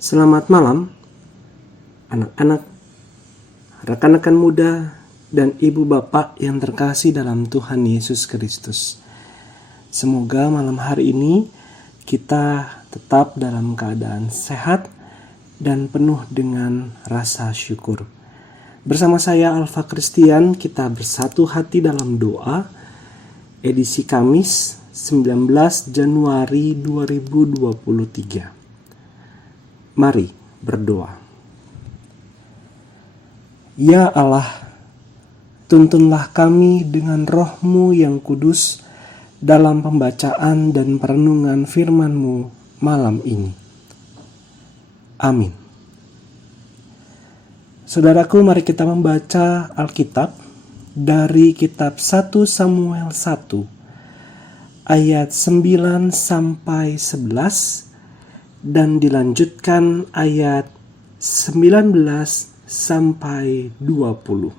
Selamat malam, anak-anak, rekan-rekan muda, dan ibu bapak yang terkasih dalam Tuhan Yesus Kristus. Semoga malam hari ini kita tetap dalam keadaan sehat dan penuh dengan rasa syukur. Bersama saya Alfa Christian, kita bersatu hati dalam doa edisi Kamis 19 Januari 2023. Mari berdoa. Ya Allah, tuntunlah kami dengan roh-Mu yang kudus dalam pembacaan dan perenungan firman-Mu malam ini. Amin. Saudaraku, mari kita membaca Alkitab dari kitab 1 Samuel 1 ayat 9 sampai 11 dan dilanjutkan ayat 19 sampai 20.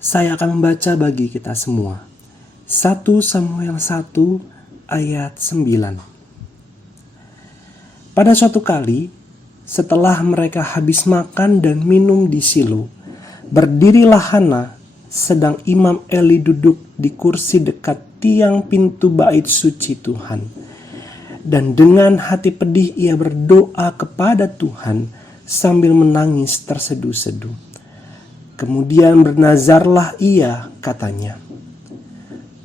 Saya akan membaca bagi kita semua. 1 Samuel 1 ayat 9. Pada suatu kali, setelah mereka habis makan dan minum di Silo, berdirilah Hana, sedang Imam Eli duduk di kursi dekat tiang pintu bait suci Tuhan. Dan dengan hati pedih ia berdoa kepada Tuhan sambil menangis terseduh-seduh. Kemudian bernazarlah ia, katanya,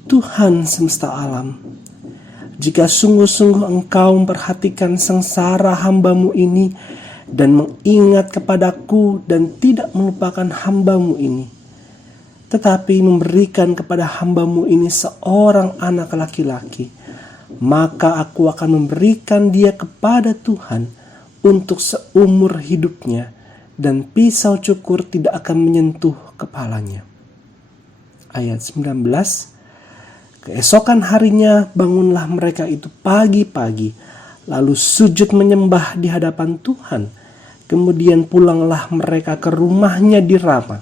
Tuhan semesta alam, jika sungguh-sungguh Engkau memperhatikan sengsara hamba-Mu ini dan mengingat kepadaku dan tidak melupakan hamba-Mu ini, tetapi memberikan kepada hamba-Mu ini seorang anak laki-laki, maka aku akan memberikan dia kepada Tuhan untuk seumur hidupnya, dan pisau cukur tidak akan menyentuh kepalanya. Ayat 19. Keesokan harinya bangunlah mereka itu pagi-pagi, lalu sujud menyembah di hadapan Tuhan. Kemudian pulanglah mereka ke rumahnya di Rama.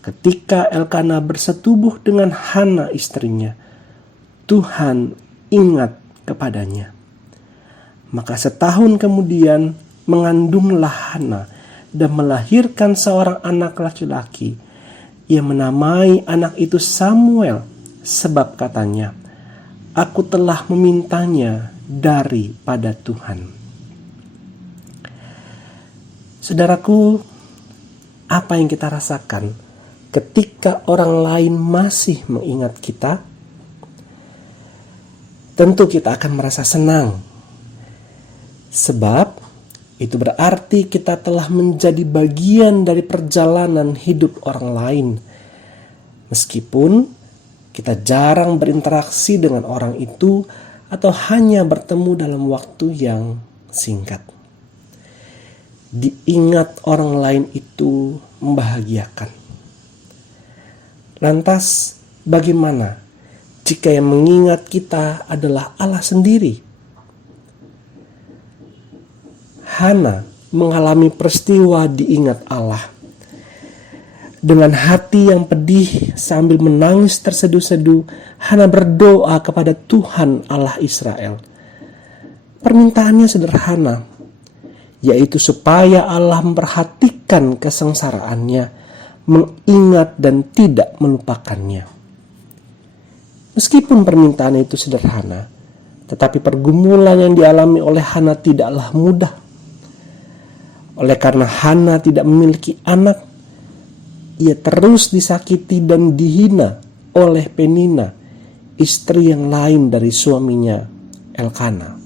Ketika Elkana bersetubuh dengan Hana istrinya, Tuhan ingat kepadanya. Maka setahun kemudian mengandunglah Hana dan melahirkan seorang anak laki-laki. Ia menamai anak itu Samuel, sebab katanya, aku telah memintanya daripada Tuhan. Saudaraku, apa yang kita rasakan ketika orang lain masih mengingat kita? Tentu kita akan merasa senang, sebab itu berarti kita telah menjadi bagian dari perjalanan hidup orang lain. Meskipun kita jarang berinteraksi dengan orang itu atau hanya bertemu dalam waktu yang singkat. Diingat orang lain itu membahagiakan. Lantas bagaimana jika yang mengingat kita adalah Allah sendiri? Hana mengalami peristiwa diingat Allah. Dengan hati yang pedih sambil menangis terseduh-seduh, Hana berdoa kepada Tuhan Allah Israel. Permintaannya sederhana, yaitu supaya Allah memperhatikan kesengsaraannya, mengingat dan tidak melupakannya. Meskipun permintaan itu sederhana, tetapi pergumulan yang dialami oleh Hana tidaklah mudah. Oleh karena Hana tidak memiliki anak, ia terus disakiti dan dihina oleh Penina, istri yang lain dari suaminya Elkana.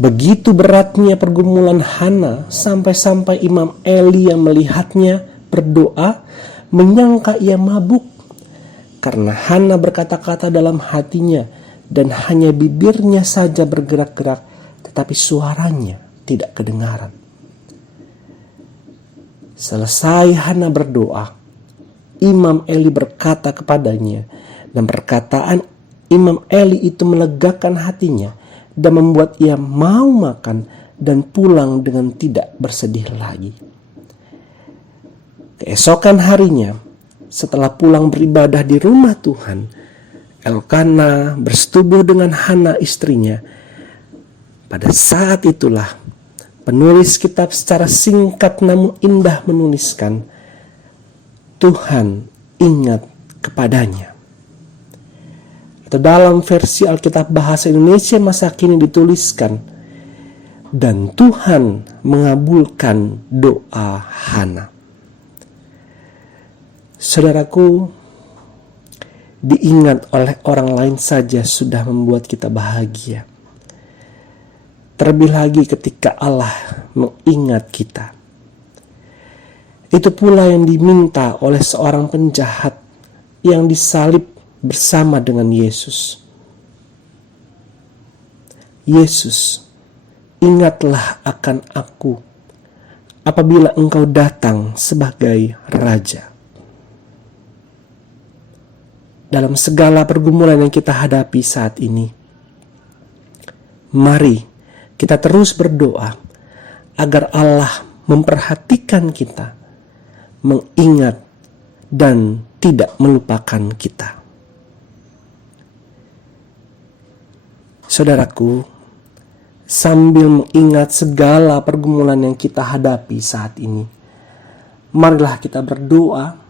Begitu beratnya pergumulan Hana sampai-sampai Imam Eli yang melihatnya berdoa menyangka ia mabuk. Karena Hana berkata-kata dalam hatinya dan hanya bibirnya saja bergerak-gerak, tetapi suaranya tidak kedengaran. Selesai Hana berdoa, Imam Eli berkata kepadanya, dan perkataan Imam Eli itu melegakan hatinya dan membuat ia mau makan dan pulang dengan tidak bersedih lagi. Keesokan harinya, setelah pulang beribadah di rumah Tuhan, Elkana bersetubuh dengan Hana istrinya Pada saat itulah penulis kitab secara singkat namun indah menuliskan, Tuhan ingat kepadanya. Atau dalam versi Alkitab Bahasa Indonesia masa kini dituliskan, dan Tuhan mengabulkan doa Hana. Saudaraku, diingat oleh orang lain saja sudah membuat kita bahagia. Terlebih lagi ketika Allah mengingat kita. Itu pula yang diminta oleh seorang penjahat yang disalib bersama dengan Yesus. Yesus, ingatlah akan aku apabila engkau datang sebagai Raja. Dalam segala pergumulan yang kita hadapi saat ini, mari kita terus berdoa agar Allah memperhatikan kita, mengingat dan tidak melupakan kita. Saudaraku, sambil mengingat segala pergumulan yang kita hadapi saat ini, marilah kita berdoa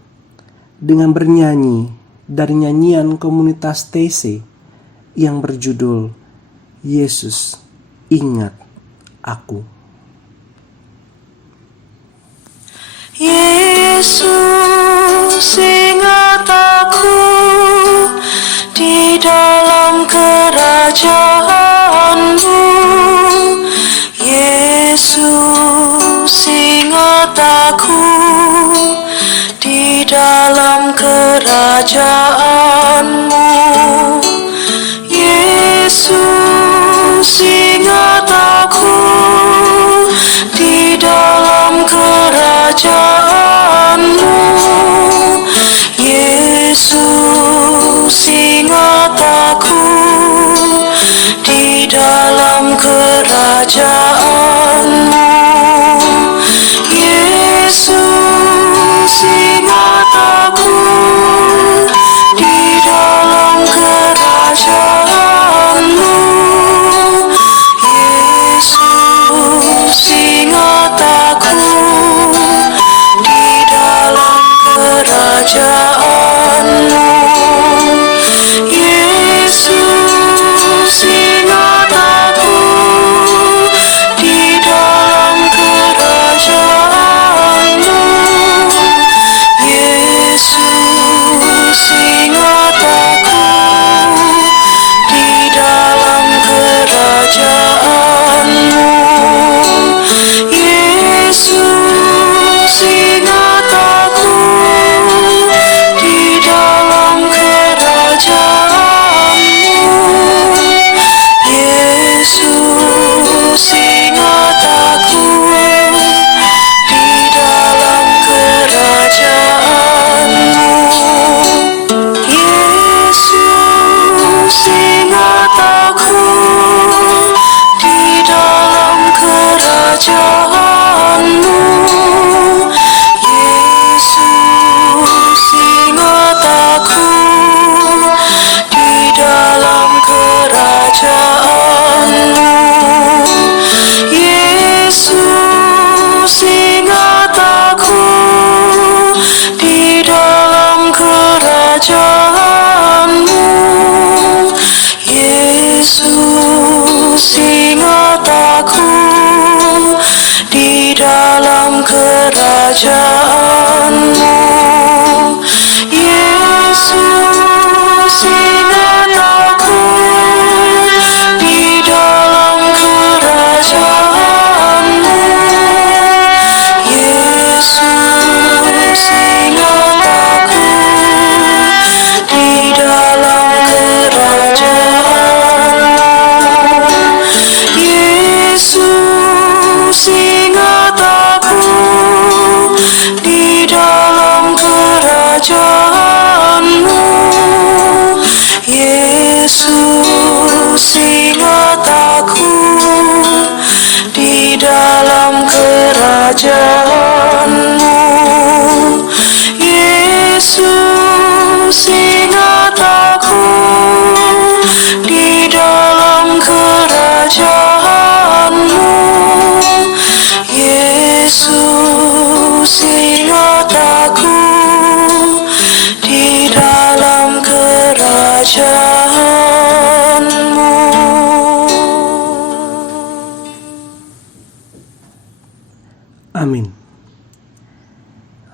dengan bernyanyi dari nyanyian komunitas TC yang berjudul Yesus Ingat Aku. Yesus ingat aku di dalam kerajaanmu. Yesus ingat aku di dalam kerajaanmu. Yesus ingat aku di dalam kerajaanmu. Yesus ingat aku di dalam kerajaanmu. Yesus ingat aku di dalam kerajaanmu. Yesus ingat aku di dalam kerajaanmu. Yesus ingat aku di dalam kerajaanmu. Yesus ingat aku di dalam kerajaanmu. Yesus ingat aku di dalam kerajaanmu. Yesus ingat aku di dalam kerajaanmu. Yesus ingat aku di dalam kerajaanmu. Yesus ingat aku di dalam kerajaanmu. Yesus ingat aku di dalam kerajaanmu. Yesus ingat aku di dalam kerajaanmu. Yesus ingat aku di dalam kerajaanmu. Yesus ingat aku di dalam kerajaanmu. Yesus ingat aku di dalam kerajaanmu. Yesus ingat aku di dalam kerajaanmu. Yesus ingat aku di dalam kerajaanmu. Amin.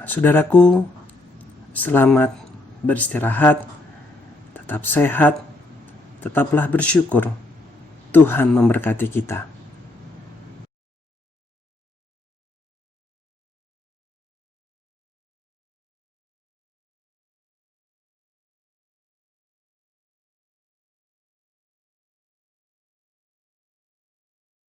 Saudaraku, selamat beristirahat, tetap sehat, tetaplah bersyukur. Tuhan memberkati kita.